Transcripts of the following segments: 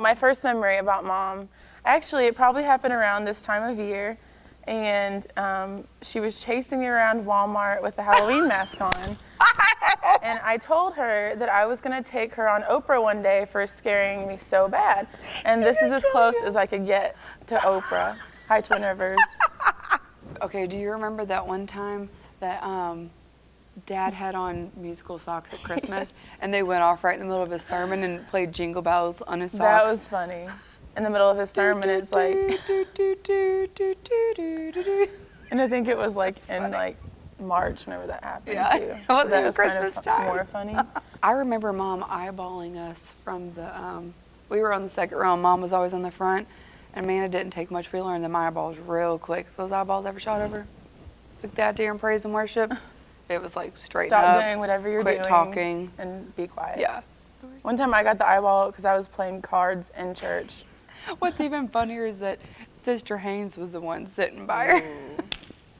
My first memory about Mom, actually it probably happened around this time of year, and she was chasing me around Walmart with a Halloween mask on. And I told her that I was going to take her on Oprah one day for scaring me so bad. And this is as close as I could get to Oprah. Hi, Twin Rivers. Okay, do you remember that one time that Dad had on musical socks at Christmas and they went off right in the middle of his sermon and played Jingle Bells on his socks? That was funny. In the middle of his sermon, it's like... And I think it was like in like March whenever that happened too. So that was Christmas kind of more funny. I remember Mom eyeballing us from the, we were on the second row and Mom was always on the front. And man, it didn't take much. We learned them eyeballs real quick. If those eyeballs ever shot over, took that during praise and worship, it was like straighten up. Stop doing whatever you're doing. Quit talking. And be quiet. Yeah. One time I got the eyeball because I was playing cards in church. What's even funnier is that Sister Haynes was the one sitting by her.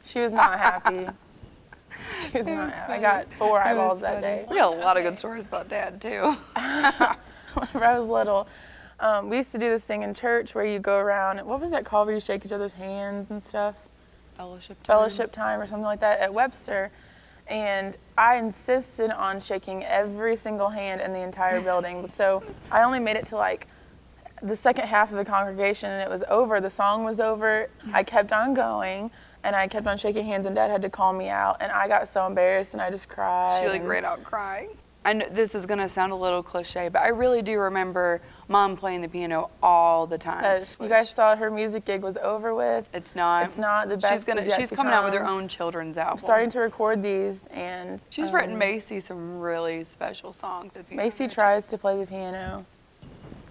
She was not happy. She was not happy. I got 4 eyeballs that day. We got a lot of good stories about Dad, too. Whenever I was little, we used to do this thing in church where you go around, what was that called where you shake each other's hands and stuff? Fellowship time or something like that at Webster. And I insisted on shaking every single hand in the entire building. So I only made it to like the second half of the congregation and it was over. The song was over. I kept on going and I kept on shaking hands and Dad had to call me out and I got so embarrassed and I just cried. She like ran out crying. I know this is gonna sound a little cliche, but I really do remember Mom playing the piano all the time. You guys saw her music gig was over with. It's not. It's not. The best She's coming out with her own children's album. I'm starting to record these and she's written Macy some really special songs. Macy tries to play the piano.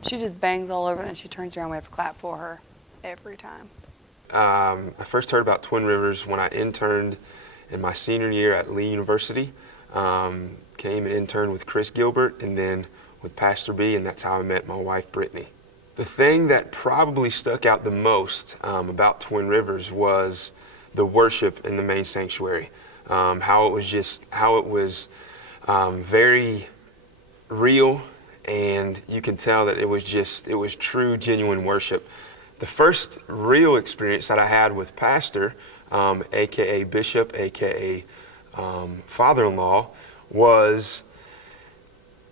She just bangs all over it and she turns around. We have to clap for her every time. I first heard about Twin Rivers when I interned in my senior year at Lee University. Came and interned with Chris Gilbert and then with Pastor B, and that's how I met my wife, Brittany. The thing that probably stuck out the most about Twin Rivers was the worship in the main sanctuary. How it was very real, and you can tell that it was true, genuine worship. The first real experience that I had with Pastor, aka Bishop, aka father-in-law, was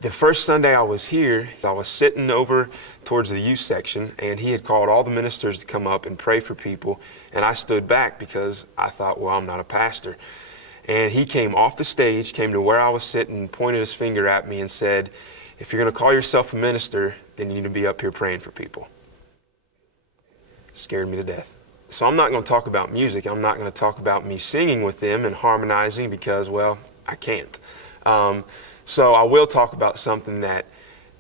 the first Sunday I was here. I was sitting over towards the youth section and he had called all the ministers to come up and pray for people, and I stood back because I thought, well, I'm not a pastor. And he came off the stage, came to where I was sitting, pointed his finger at me and said, if you're going to call yourself a minister, then you need to be up here praying for people. Scared me to death. So I'm not going to talk about music. I'm not going to talk about me singing with them and harmonizing because, well, I can't. So I will talk about something that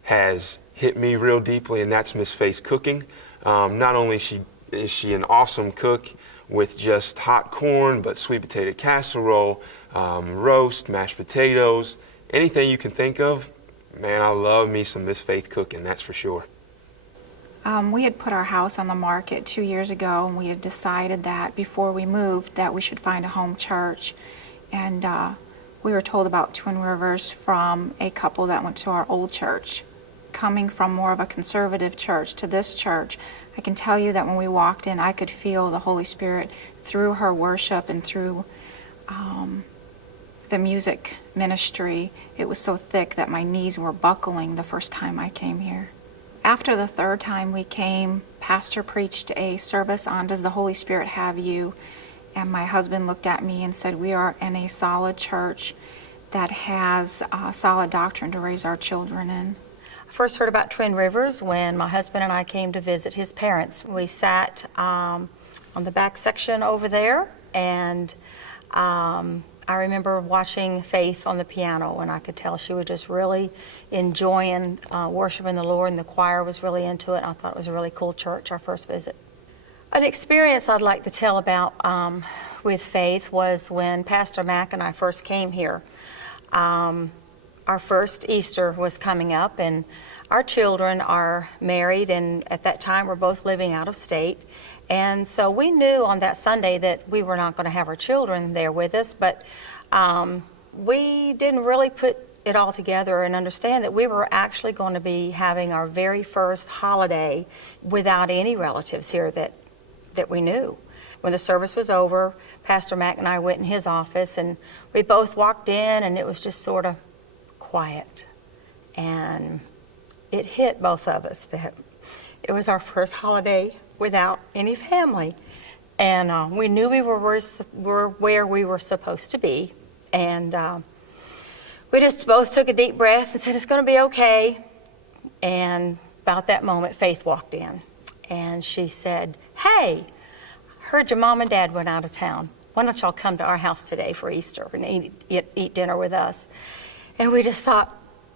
has hit me real deeply, and that's Miss Faith's cooking. Not only is she an awesome cook with just hot corn, but sweet potato casserole, roast, mashed potatoes, anything you can think of. Man, I love me some Miss Faith cooking, that's for sure. We had put our house on the market 2 years ago, and we had decided that before we moved that we should find a home church. And we were told about Twin Rivers from a couple that went to our old church. Coming from more of a conservative church to this church, I can tell you that when we walked in, I could feel the Holy Spirit through her worship and through the music ministry. It was so thick that my knees were buckling the first time I came here. After the third time we came, Pastor preached a service on Does the Holy Spirit Have You? And my husband looked at me and said, we are in a solid church that has solid doctrine to raise our children in. I first heard about Twin Rivers when my husband and I came to visit his parents. We sat on the back section over there, and I remember watching Faith on the piano, and I could tell she was just really enjoying worshiping the Lord, and the choir was really into it. I thought it was a really cool church, our first visit. An experience I'd like to tell about with Faith was when Pastor Mac and I first came here. Our first Easter was coming up, and our children are married, and at that time we're both living out of state. And so we knew on that Sunday that we were not going to have our children there with us, but we didn't really put it all together and understand that we were actually going to be having our very first holiday without any relatives here that we knew. When the service was over, Pastor Mac and I went in his office, and we both walked in, and it was just sort of quiet. And it hit both of us that it was our first holiday without any family. And we knew we were where we were supposed to be. And we just both took a deep breath and said, it's going to be okay. And about that moment, Faith walked in. And she said, hey, I heard your mom and dad went out of town. Why don't y'all come to our house today for Easter and eat dinner with us? And we just thought,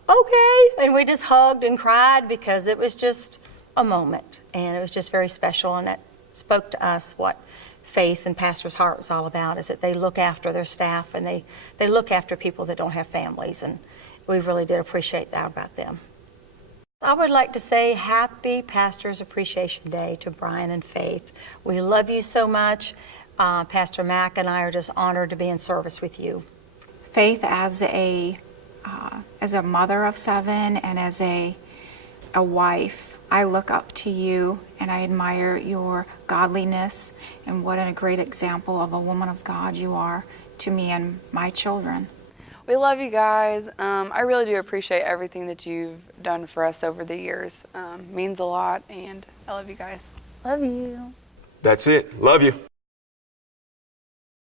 okay. And we just hugged and cried because it was just a moment. And it was just very special. And it spoke to us what Faith and Pastor's heart was all about, is that they look after their staff and they look after people that don't have families. And we really did appreciate that about them. I would like to say happy Pastor's Appreciation Day to Brian and Faith. We love you so much. Pastor Mac and I are just honored to be in service with you. Faith, as a mother of 7 and as a wife, I look up to you and I admire your godliness and what a great example of a woman of God you are to me and my children. We love you guys. I really do appreciate everything that you've done for us over the years. Means a lot, and I love you guys. Love you. That's it. Love you.